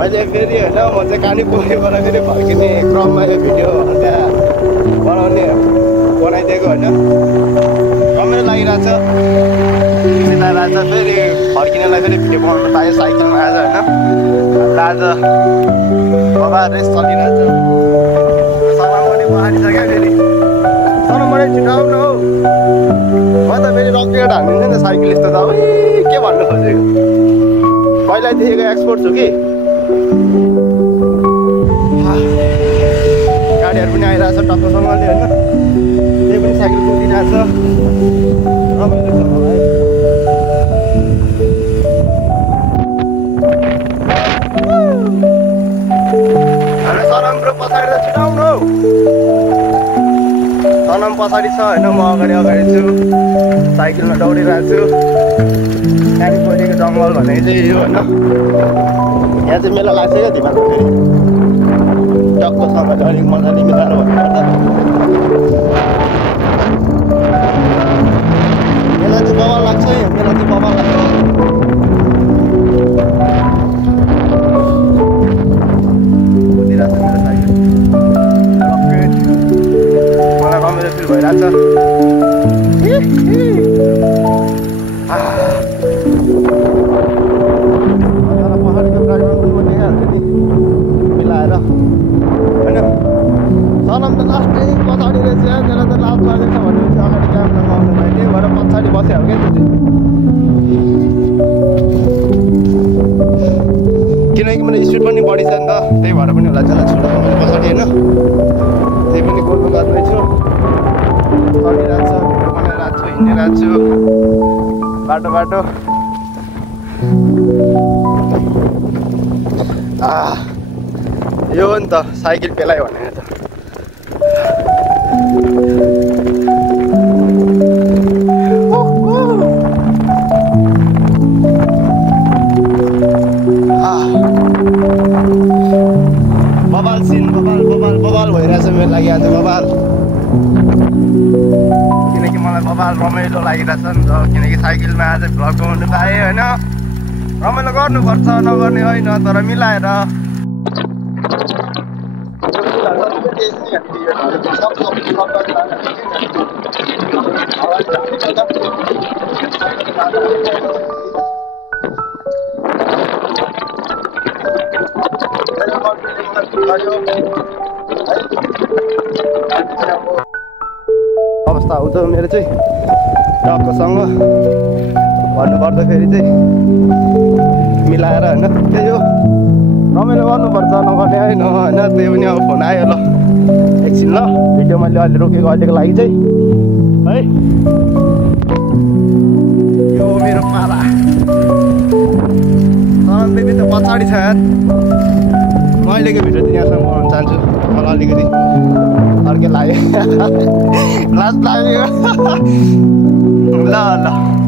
मैले फेरि होइन म चाहिँ कालीपोखरीबाट फेरि फर्किने क्रममा यो भिडियो त्यहाँ बनाइदिएको होइन रमाइलो लागिरहेछ खुसी लागिरहेछ फेरि फर्किनेलाई फेरि भिडियो बनाउनु पाएँ साइकलमा आज होइन आज बाबा रेस चलिरहेछ समान पनि पहाडिसक्यो फेरि सनमबाट छिटो आउनु हौ म त फेरि रक्केट हानिदिन्छ नि त साइकलिस्ट त के भन्नु खोजेको पहिलादेखिको एक्सपोर्ट छु कि गाडीहरू पनि आइरहेछ टक्कसँगले होइन त्यही पनि साइकल कुदिरहेछ रमाइलो छ मलाई सनम ब्रो पछाडि त छिटो आउनु हौ सनम पछाडि छ होइन म अगाडि छु साइकलमा दौडिरहेको छु कालीपोखरीको जङ्गल भनेको चाहिँ यो होइन यहाँ चाहिँ मेला लाग्छ क्या दिमागमा फेरि टक्कसँगले अलिक मजाले मिलाएर भन्नुपर्दा मेला चाहिँ बवाल लाग्छ है मेला चाहिँ बवाल लाग्छ कुदिरहेको छ मेरो साइकल रकेट मलाई रमाइलो फिल भइरहेछ पहाडीको ब्याकग्राउन्ड पनि म देखाइहाल्छु नि मिलाएर होइन सनम त लास्टै पछाडि रहेछ त्यसलाई त लाभ लागेको छ भनेपछि अगाडि क्यामेरामा आउनु भयो त्यही भएर पछाडि बस्यो हो क्या त्यो चाहिँ किनकि मेरो स्पिड पनि बढी छ नि त त्यही भएर पनि होला त्यसलाई छिटो मैले पछाडि होइन त्यही पनि गर्नु गर्दैछु चलिरहेको छ भिडियो बनाइरहेको छु हिँडिरहेको छु बाटो यो हो नि त साइकल पेलायो भने त बबाल सिन बबाल भइरहेछ मेरो लागि आज बबाल किनकि मलाई बबाल रमाइलो लागिरहेछ नि त किनकि साइकलमा आज भ्लग बनाउनु पाएँ होइन रमाइलो गर्नुपर्छ नगर्ने होइन तर मिलाएर अवस्था आउँछ मेरो चाहिँ टक्कसँग भन्नुपर्दाखेरि चाहिँ मिलाएर होइन त्यही हो रमाइलो गर्नुपर्छ नगर्ने होइन होइन त्यही पनि अब फोन आयो ल एकछिन ल भिडियो मैले अलि रोकेको अहिलेको लागि चाहिँ है यो मेरो पाला बेबी त पछाडि छ यार म अहिलेको भिडियो चाहिँ यहाँसम्म बनाउन चाहन्छु मलाई अलिकति अर्कै लाग्यो लाज लाग्यो ल